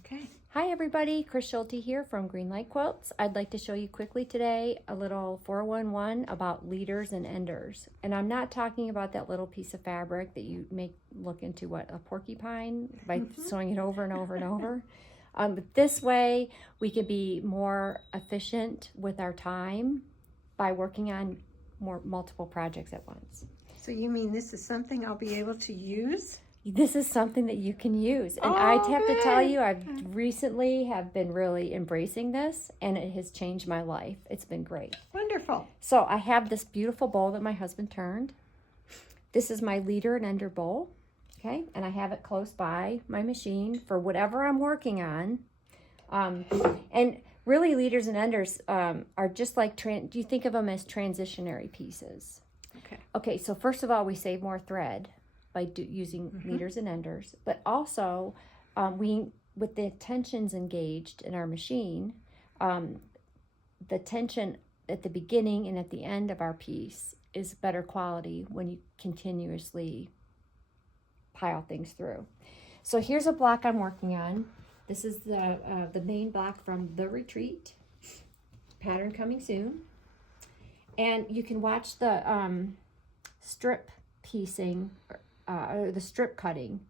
Okay. Hi everybody, Chris Schulte here from Greenlight Quilts. I'd like to show you quickly today a little 411 about leaders and enders. And I'm not talking about that little piece of fabric that you make look into what, a porcupine by sewing it over and over and over. But this way we can be more efficient with our time by working on multiple projects at once. So you mean this is something I'll be able to use? This is something that you can use. And I'd have to tell you, I've recently have been really embracing this and it has changed my life. It's been great. Wonderful. So I have this beautiful bowl that my husband turned. This is my leader and ender bowl. Okay. And I have it close by my machine for whatever I'm working on. And really leaders and enders are just like, do you think of them as transitionary pieces? Okay. Okay. So first of all, we save more thread by using leaders and enders, but also with the tensions engaged in our machine, the tension at the beginning and at the end of our piece is better quality when you continuously pile things through. So here's a block I'm working on. This is the main block from The Retreat, pattern coming soon. And you can watch the strip piecing, or the strip cutting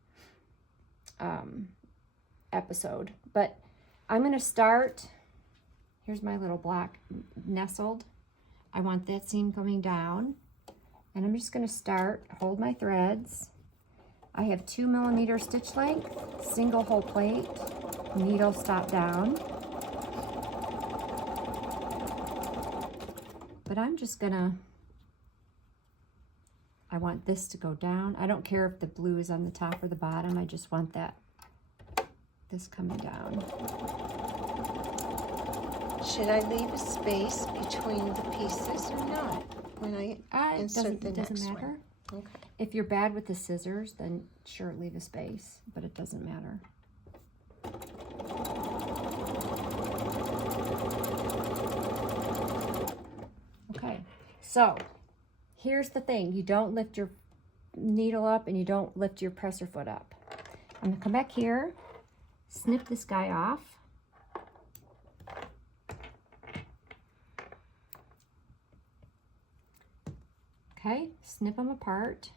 episode. But I'm going to start, here's my little block nestled. I want that seam coming down. And I'm just going to start, hold my threads. I have 2 millimeter stitch length, single hole plate, needle stop down. But I'm just going to, I want this to go down. I don't care if the blue is on the top or the bottom. I just want this coming down. Should I leave a space between the pieces or not when I insert the next matter. one? Okay. If you're bad with the scissors, then sure, leave a space, but it doesn't matter. Okay, so here's the thing. You don't lift your needle up and you don't lift your presser foot up. I'm gonna come back here, snip this guy off. Okay, snip them apart.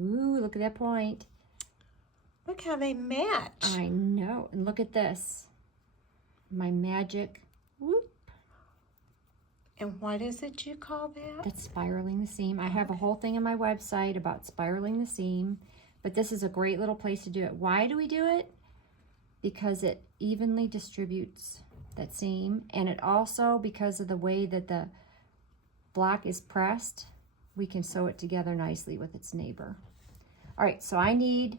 Ooh, look at that point. Look how they match. I know, and look at this. My magic, whoop. And what is it you call that? That's spiraling the seam. I have a whole thing on my website about spiraling the seam, but this is a great little place to do it. Why do we do it? Because it evenly distributes that seam, and it also, because of the way that the block is pressed, we can sew it together nicely with its neighbor. All right, so I need,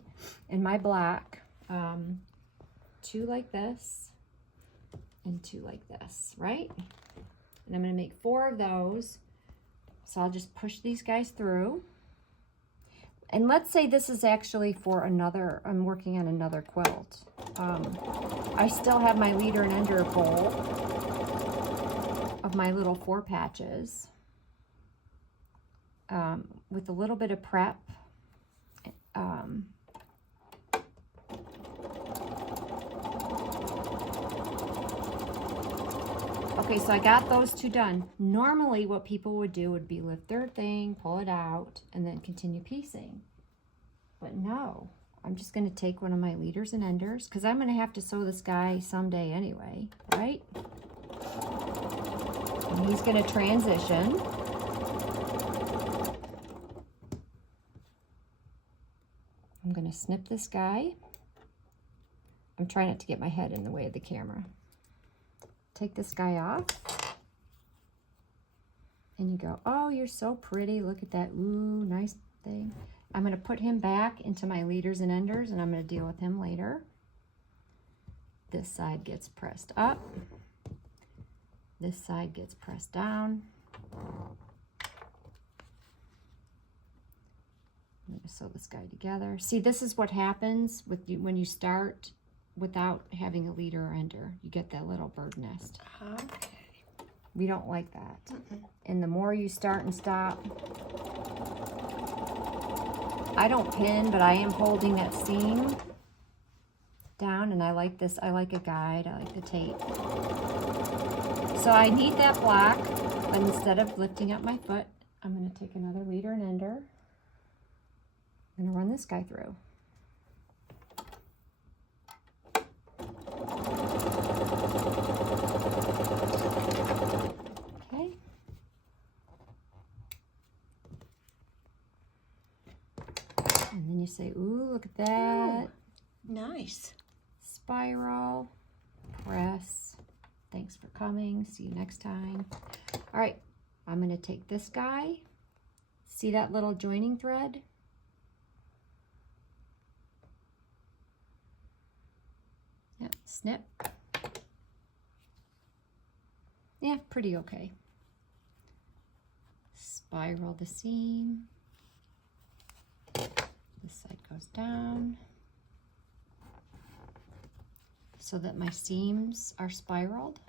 in my block, 2 like this and 2 like this, right? And I'm going to make 4 of those. So I'll just push these guys through. And let's say this is actually for another, I'm working on another quilt. I still have my leader and ender bowl of my little 4 patches with a little bit of prep. Okay, so I got those 2 done. Normally what people would do would be lift their thing, pull it out, and then continue piecing. But no, I'm just going to take one of my leaders and enders, because I'm going to have to sew this guy someday anyway, right? And he's going to transition. I'm going to snip this guy. I'm trying not to get my head in the way of the camera. Take this guy off. And you go, oh, you're so pretty. Look at that. Ooh, nice thing. I'm going to put him back into my leaders and enders, and I'm going to deal with him later. This side gets pressed up. This side gets pressed down. I'm going to sew this guy together. See, this is what happens with you when you start without having a leader or ender. You get that little bird nest. Okay. We don't like that. And the more you start and stop, I don't pin, but I am holding that seam down, and I like this. I like a guide. I like the tape. So I need that black, but instead of lifting up my foot, I'm going to take another leader and ender. I'm going to run this guy through. Okay. And then you say, ooh, look at that. Ooh, nice. Spiral, press. Thanks for coming. See you next time. All right, I'm going to take this guy. See that little joining thread? Yeah, snip. Yeah, pretty okay. Spiral the seam. This side goes down so that my seams are spiraled.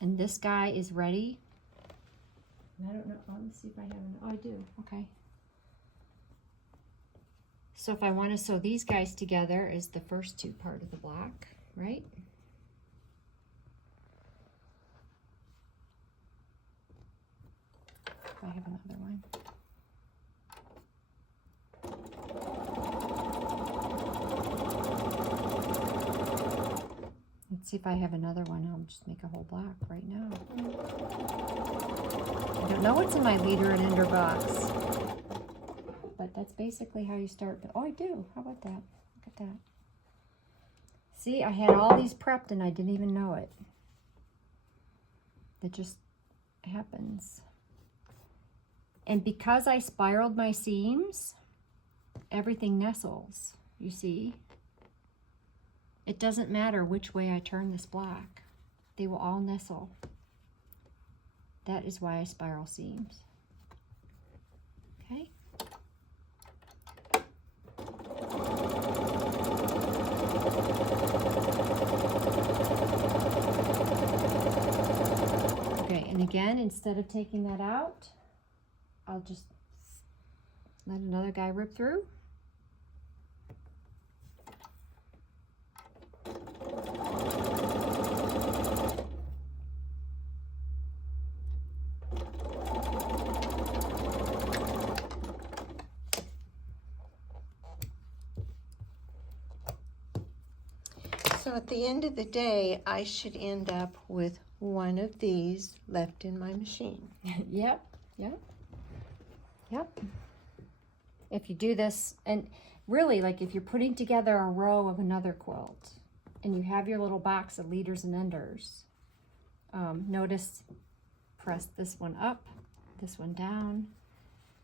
And this guy is ready. I don't know. Oh, let me see if I have an. Oh, I do. Okay. So if I want to sew these guys together is the first two part of the block, right? If I have another one. Let's see if I have another one. I'll just make a whole block right now. I don't know what's in my leader and ender box, but that's basically how you start. Oh, I do. How about that? Look at that. See, I had all these prepped and I didn't even know it. It just happens. And because I spiraled my seams, everything nestles, you see? It doesn't matter which way I turn this block. They will all nestle. That is why I spiral seams. Okay? Okay, and again, instead of taking that out, I'll just let another guy rip through. So at the end of the day, I should end up with one of these left in my machine. Yep. If you do this, and really, like if you're putting together a row of another quilt and you have your little box of leaders and enders, notice, press this one up, this one down.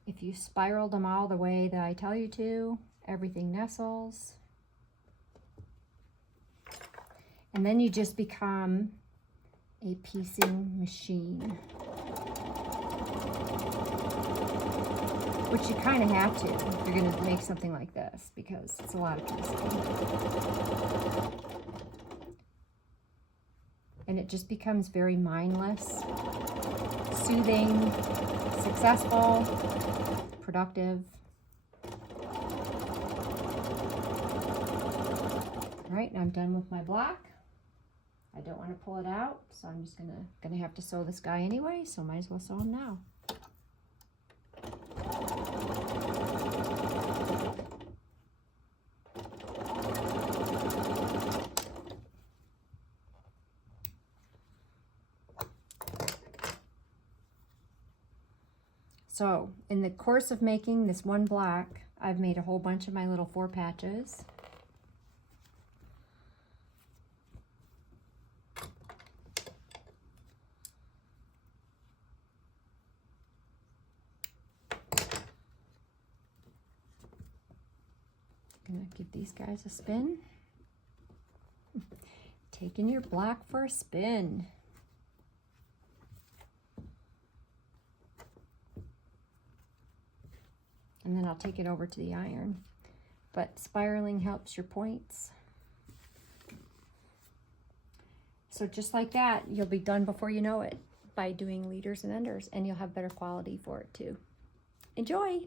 If you spiraled them all the way that I tell you to, everything nestles. And then you just become a piecing machine. Which you kind of have to if you're going to make something like this, because it's a lot of piecing. And it just becomes very mindless, soothing, successful, productive. All right, I'm done with my block. I don't want to pull it out, so I'm just gonna have to sew this guy anyway, so might as well sew him now. So in the course of making this one block, I've made a whole bunch of my little 4 patches. Gonna give these guys a spin. Taking your block for a spin. And then I'll take it over to the iron. But spiraling helps your points. So just like that, you'll be done before you know it by doing leaders and enders, and you'll have better quality for it too. Enjoy!